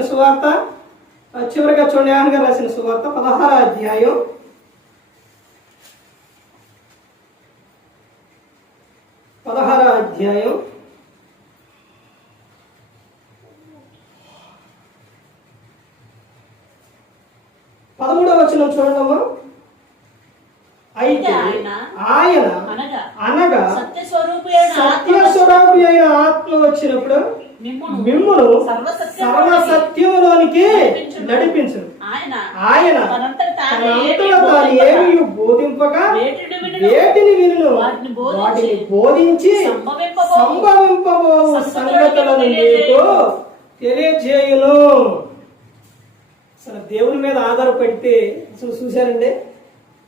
రాసిన సువార్త చివరిగా చూడండి యాహన్ గారు రాసిన సువార్త పదహార అధ్యాయం. పదహార అధ్యాయం. పదమూడవ వచనం చూడండమ్మా అయితే ఆయన ఆయన అనగా అనగా సత్య స్వరూపైన సత్యస్వరూపి అయిన ఆత్మ వచ్చినప్పుడు మిమ్మును మిమ్మును సర్వసత్యములోనికి నడిపించును. ఆయన. తాను ఏమీ బోధింపగా వేటిని వినును, వేటిని బోధించి, సంభవింపబో సంగతులను మీకు తెలియజేయును. అసలు దేవుని మీద ఆధారపడితే అసలు చూశారండి?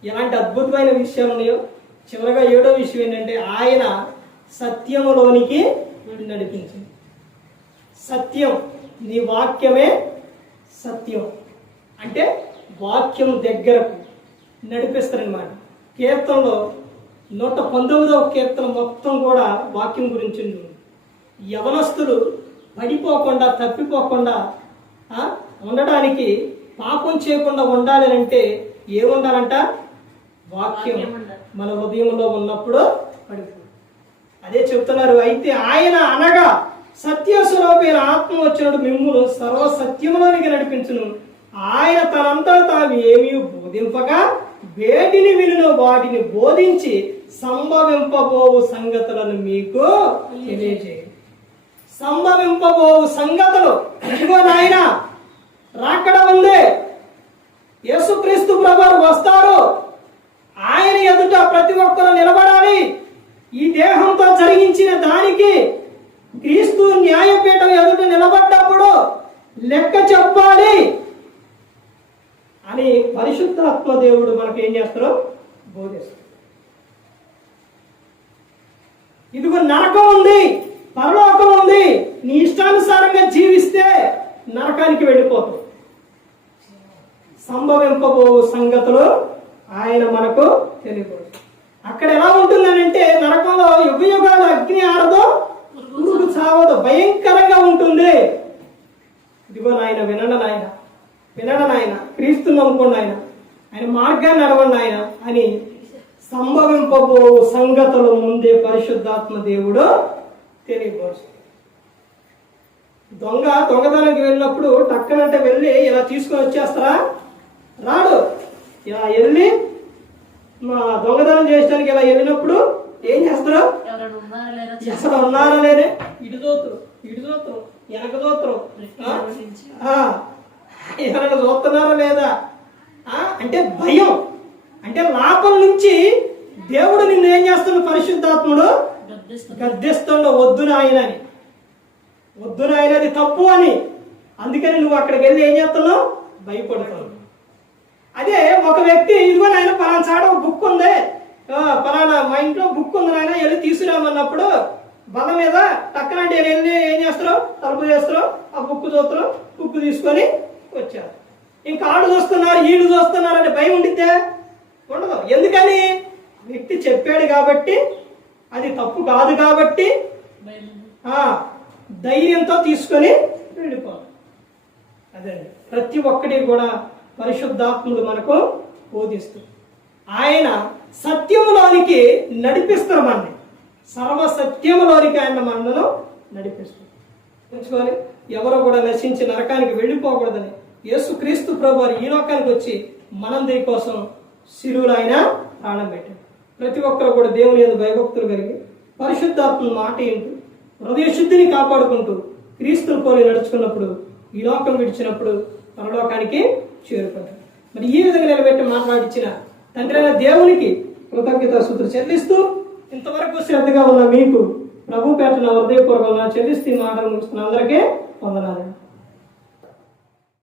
ఎలాంటి అద్భుతమైన విషయాలు ఉన్నాయో. చివరగా ఏడో విషయం ఏంటంటే ఆయన సత్యములోనికి నడిపించింది సత్యం నీ వాక్యమే సత్యం. అంటే వాక్యం దగ్గరకు నడిపిస్తారనమాట కీర్తనలో నూట పంతొమ్మిదవ కీర్తన మొత్తం కూడా వాక్యం గురించి ఉంది. యవనస్తులు పడిపోకుండా తప్పిపోకుండా ఉండడానికి పాపం చేయకుండా ఉండాలి అంటే ఏముండాలంట? వాక్యం. మన హృదయంలో ఉన్నప్పుడు పడిపో అదే చెప్తున్నారు అయితే ఆయన అనగా సత్యస్వరూపైన ఆత్మ వచ్చినట్టు మిమ్ములు సర్వ సత్యములోనికి నడిపించును. ఆయన తనంతా తాను ఏమీ బోధింపగా వేటిని విలును వాటిని బోధించి సంభవింపబోవు సంగతులను మీకు తెలియజేయ సంభవింపబోవు సంగతులు ఇదిగో నాయన రాకడ ఉంది యేసుక్రీస్తు ప్రభువారు వస్తారు. ఆయన ఎదుట ప్రతి ఒక్కరు నిలబడాలి. ఈ దేహంతో జరిగించిన దానికి క్రీస్తు న్యాయపీఠం ఎదుట నిలబడ్డప్పుడు లెక్క చెప్పాలి. అని పరిశుద్ధాత్మ దేవుడు మనకు ఏం చేస్తారో బోధిస్తారు. ఇదిగో నరకం ఉంది పరలోకం ఉంది. నీ ఇష్టానుసారంగా జీవిస్తే నరకానికి వెళ్ళిపోతావు. సంభవింపబో సంగతులు ఆయన మనకు తెలియకూడదు అక్కడ ఎలా ఉంటుందనంటే నరకంలో యుగ యుగాలు అగ్ని ఆరదో పురుగు భయంకరంగా ఉంటుంది ఇదిగో నాయన వినండి నాయన వినండి నాయన క్రీస్తు నమ్ముకోండి ఆయన ఆయన మార్గాన్ని నడవండి ఆయన అని సంభవింపబో సంగతులు ముందే పరిశుద్ధాత్మ దేవుడు తెలియపరుస్తుంది దొంగ దొంగతనానికి వెళ్ళినప్పుడు టక్కనంటే వెళ్ళి ఇలా తీసుకొని వచ్చేస్తారా? రాడు. ఇలా వెళ్ళి మా దొంగతనం చేయడానికి ఇలా వెళ్ళినప్పుడు ఏం చేస్తారు ఎవరైనా ఉన్నారా లేరా ఎక్కడ ఉన్నారా లేరే ఇటు దోతురు ఇటు దోతురు వెనక దోతురు ఆ? ఆ, ఎవరైనా చూస్తున్నారా లేదా? ఆ, అంటే భయం. అంటే లోపల నుంచి దేవుడు నిన్ను ఏం చేస్తున్నాడు? పరిశుద్ధాత్ముడు గద్దెస్తుండ వద్దు నాయనని వద్దు నాయనది తప్పు అని. అందుకని నువ్వు అక్కడికి వెళ్ళి ఏం చేస్తున్నావు? భయపడుతున్నావు. అదే ఒక వ్యక్తి ఇదిగో నాయన పలానా చాడ ఒక బుక్ ఉంది ఆ, పలానా మా ఇంట్లో బుక్ ఉంది నాయన వెళ్ళి తీసుకురామన్నప్పుడు బల మీద టక్కనంటే వెళ్ళి ఏం చేస్తారు తలుపు చేస్తారు ఆ బుక్ చూస్తారు బుక్ తీసుకొని వచ్చారు. ఇంకా ఆడు చూస్తున్నారు వీళ్ళు చూస్తున్నారు అంటే భయం ఉండిద్దే? ఉండదు. ఎందుకని? వ్యక్తి చెప్పాడు కాబట్టి అది తప్పు కాదు కాబట్టి ధైర్యంతో తీసుకొని వెళ్ళిపోవాలి. అదే ప్రతి ఒక్కటి కూడా పరిశుద్ధాత్ముడు మనకు బోధిస్తుంది. ఆయన సత్యములోనికి నడిపిస్తారు మనని సర్వసత్యములోనికి ఆయన మనను నడిపిస్తుంది. ఉంచుకోవాలి ఎవరు కూడా నశించి నరకానికి వెళ్ళిపోకూడదని యేసు క్రీస్తు ప్రభు ఈ లోకానికి వచ్చి మనం కోసం శిలువులు ఆయన ప్రాణం పెట్టారు. ప్రతి ఒక్కరు కూడా దేవుని యొక్క భయభక్తులు కలిగి పరిశుద్ధాత్మ మాట ఏంటూ హృదయ శుద్ధిని కాపాడుకుంటూ క్రీస్తుని పోలి నడుచుకున్నప్పుడు ఈ లోకం విడిచినప్పుడు పరలోకానికి చేరుకుంటారు. మరి ఈ విధంగా నిలబెట్టి మాట్లాడించిన తండ్రి అయిన దేవునికి కృతజ్ఞత సూత్రం చెల్లిస్తూ ఇంతవరకు శ్రద్ధగా ఉన్న మీకు ప్రభు పేట నా హృదయపూర్వకంగా చెల్లిస్తే మాటలు ముగిస్తున్న అందరికీ వందనాలు.